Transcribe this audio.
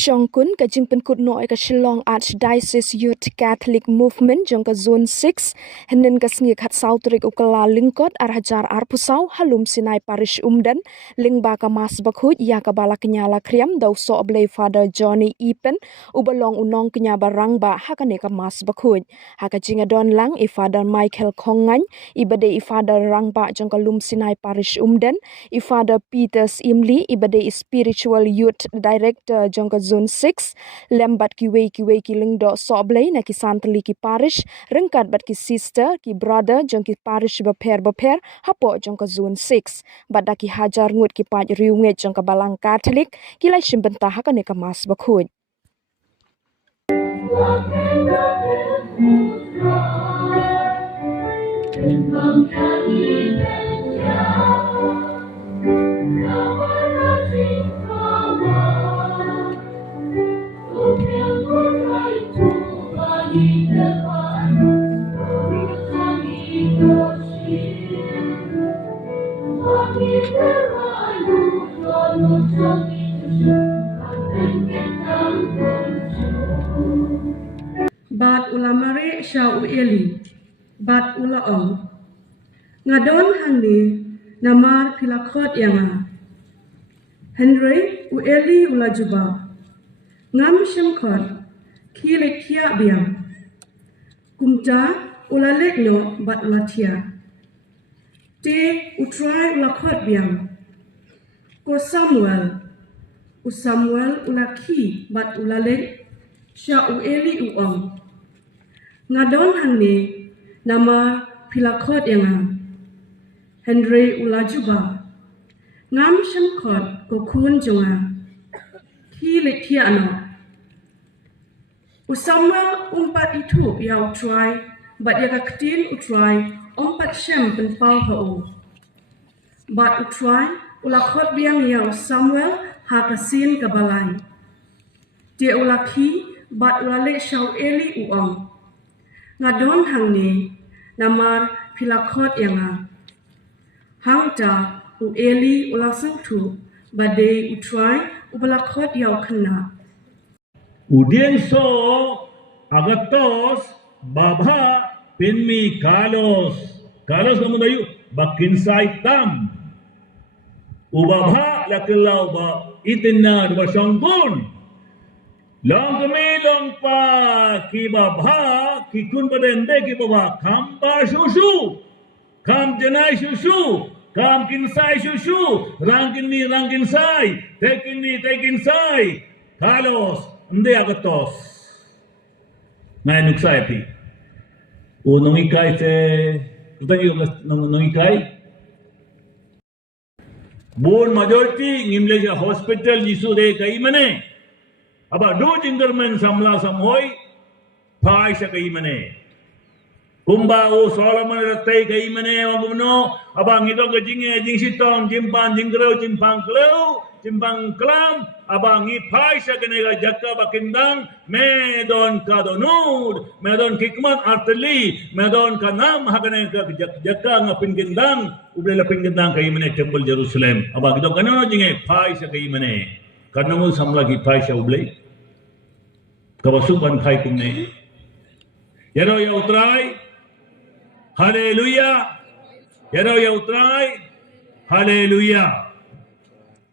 Shongkun ka Sngi Pynkut noi ka Shillong Archdiocese Youth Catholic Movement jong ka Zone 6 henen ka sngi khat sautrik ukala lingkot arhajar arpusau halum sinai Parish Umden lingba ka mas Bakhuid ya ka bala kenyala kriam dau so oblay Father Johnny Ipen ubalong unong kenya barang ba hakane ka mas Bakhuid haka jinga don lang I Father Michael Kongan ibade I Father rangba jong ka lum sinai Parish Umden I Father Peters Imli ibade Spiritual Youth Director jong ka Zone 6 lembat ki lingdo soblay na ki santali ki parish rengkat bat ki sister ki brother jong ki parish baper hapo jong ka Zone 6 bada ki hajar ngut ki paj riunget jong ka balang Catholic ki lai shimbenta hakane ka mas Bakhuid. Bat ulamare sya ueli, bat ulaong. Ngadon hangni namar pilakot yanga. Henry ueli ulajuba. Ngam syamkot kilek kia biang. Kumta ulalek no bat ulatia. Te utrai ulakot biang. Ko Samuel ulaki bat ulalek sya ueli uong. Ngadon hangni nama pilakot yanga. Henry ulajuba. Ngam syamkot ko kun jonga. Kilek kia ano. Samuel umpat itu ya utrai bat ya kaketin utrai umpat syam penpau hau. Bat utrai ulakot biang ya Samuel hakasin kabalai. Dia ulaki bat ulalek syau eli uang. Ngadon hangni namar pilakot yanga. Hangta ueli ulasang tu badai utrai ubalakot yau kena. Udien so agatos babha penmi Carlos namun dayu bakin saitam ubabha lakelau ba itinna ba Shongkun long pa ki babha ki kun badende ki baba kam ba shushu kam janai shushu kam kinsai shushu rangin sai tekin sai Carlos Umde agatos. Ngayon nuksay pi. Unong ikay se utang yung nong ikay. Born majority ngimle sa hospital jisu de kay mane. Aba do jingerman samla samhoy pai sa kay mane. Kumba o Solomon ratay kay mane wagumno abang ito ka jing sitong jimpan jingreo jimpang kleu jimpang klam abang ipai sa kanila jakka bakindang medon kadonod medon kikman arteli medon kanam hakane jakka nga pinggindang ublela pinggindang kay mane temple Jerusalem abang ito kanano jinge pai sa kay mane kanamo samla ki pai sa ublay kabasuban pai kumne yaro ya utray hallelujah yaro ya utray hallelujah